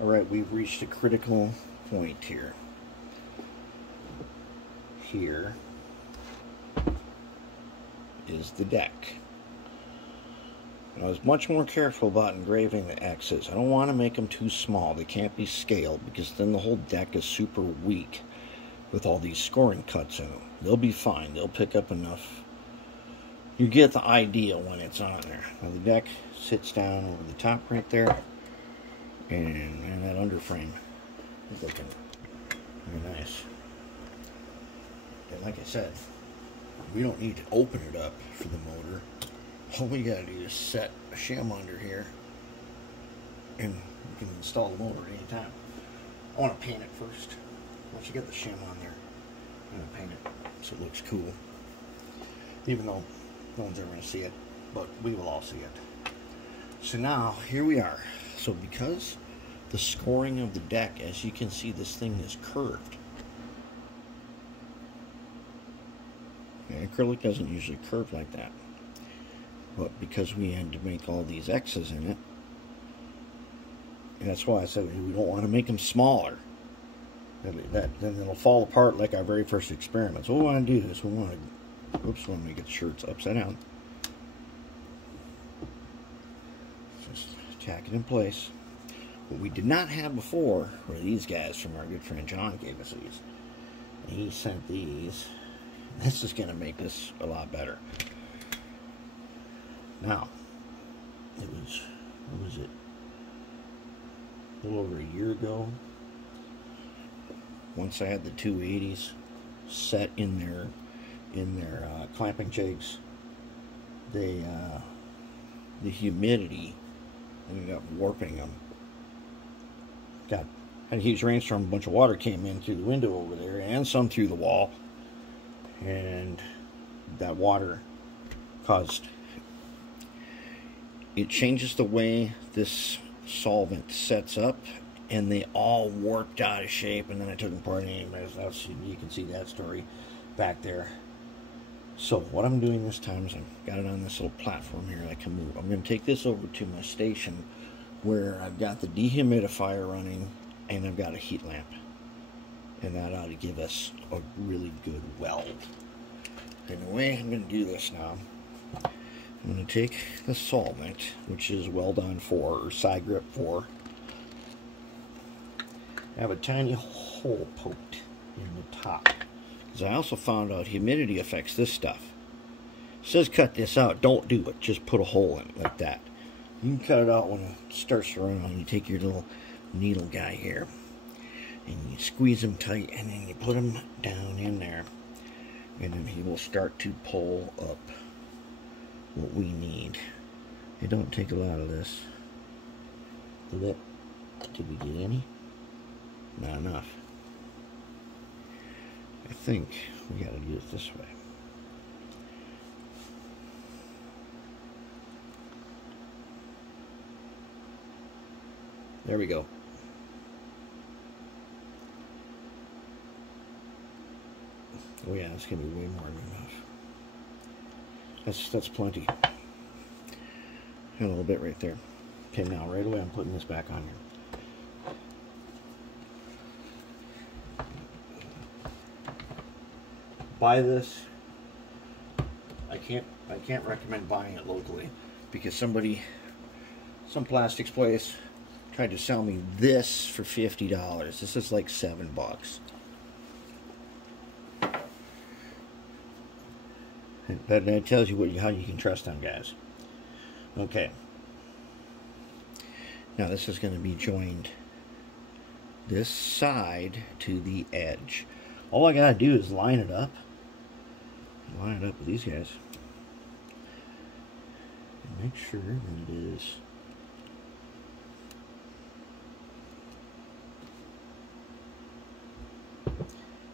Alright, we've reached a critical point here. Here is the deck. And I was much more careful about engraving the X's. I don't want to make them too small. They can't be scaled because then the whole deck is super weak with all these scoring cuts in them. They'll be fine. They'll pick up enough. You get the idea when it's on there. Now the deck sits down over the top right there. And that underframe is looking very nice. And like I said, we don't need to open it up for the motor. All we gotta do is set a shim under here and we can install the motor at any time. I want to paint it first. Once you get the shim on there, I'm going to paint it so it looks cool. Even though no one's ever going to see it, but we will all see it. So now, here we are. So because the scoring of the deck, as you can see, this thing is curved. And acrylic doesn't usually curve like that. But because we had to make all these X's in it, and that's why I said we don't want to make them smaller. Then it'll fall apart like our very first experiment. So what we want to do is we want to, oops, let me get the shirts upside down. Just tack it in place. What we did not have before were these guys from our good friend John gave us these. And he sent these. This is going to make this a lot better. Now, it was, what was it? A little over a year ago. Once I had the 280s set in their clamping jigs, the humidity ended up warping them. Had a huge rainstorm, a bunch of water came in through the window over there, and some through the wall, and that water caused, it changes the way this solvent sets up, and they all warped out of shape, and then I took them apart anyways. You can see that story back there. So what I'm doing this time is I've got it on this little platform here I can move. I'm going to take this over to my station where I've got the dehumidifier running and I've got a heat lamp. And that ought to give us a really good weld. And the way I'm going to do this now, I'm going to take the solvent, which is Well-Done 4 or Side Grip 4. I have a tiny hole poked in the top. Because I also found out humidity affects this stuff. It says cut this out. Don't do it. Just put a hole in it like that. You can cut it out when it starts to run on. You take your little needle guy here and you squeeze them tight and then you put them down in there. And then he will start to pull up what we need. It don't take a lot of this. Did we get any? Not enough. I think we got to do it this way. There we go. Oh yeah, it's gonna be way more than enough. That's plenty. And a little bit right there. Okay, now right away I'm putting this back on here. Buy this. I can't recommend buying it locally because some plastics place tried to sell me this for $50. This is like $7. But it tells you how you can trust them guys. Okay. Now this is going to be joined this side to the edge. All I gotta do is line it up. Line it up with these guys. And make sure that it is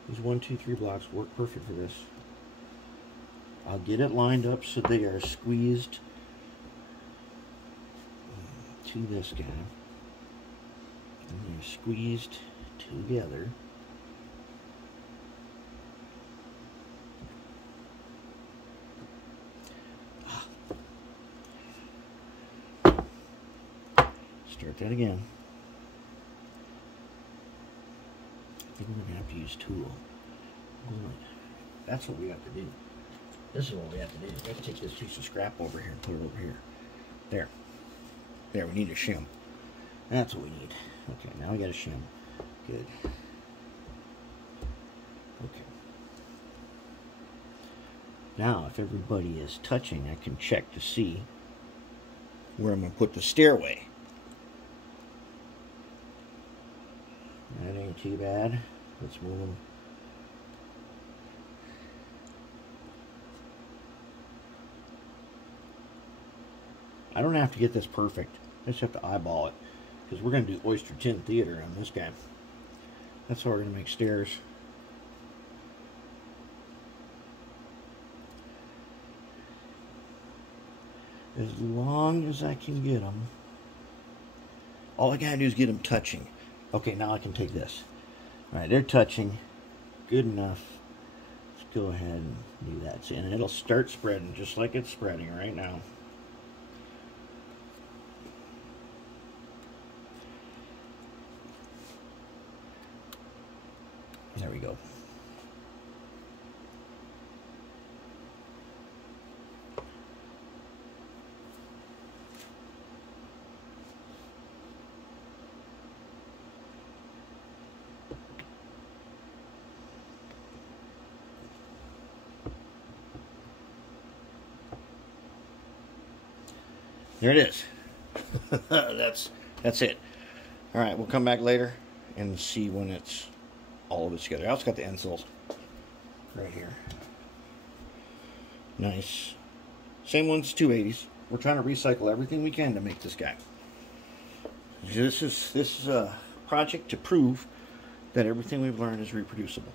these 1, 2, 3 blocks work perfect for this. I'll get it lined up so they are squeezed to this guy. And they're squeezed together. Start that again. think we're gonna have to use tool. That's what we have to do. This is what we have to do. We have to take this piece of scrap over here and put it over here. There. There, we need a shim. That's what we need. Okay, now we got a shim. Good. Okay. Now, if everybody is touching, I can check to see where I'm going to put the stairway. That ain't too bad. Let's move them. I don't have to get this perfect. I just have to eyeball it. Because we're going to do oyster tin theater on this guy. That's how we're going to make stairs. As long as I can get them. All I got to do is get them touching. Okay, now I can take this. Alright, they're touching. Good enough. Let's go ahead and do that. And it'll start spreading just like it's spreading right now. There we go. There it is. That's it. All right, we'll come back later and see when it's all of it together. I also got the end sills right here. Nice. Same ones, 280s. We're trying to recycle everything we can to make this guy. This is a project to prove that everything we've learned is reproducible.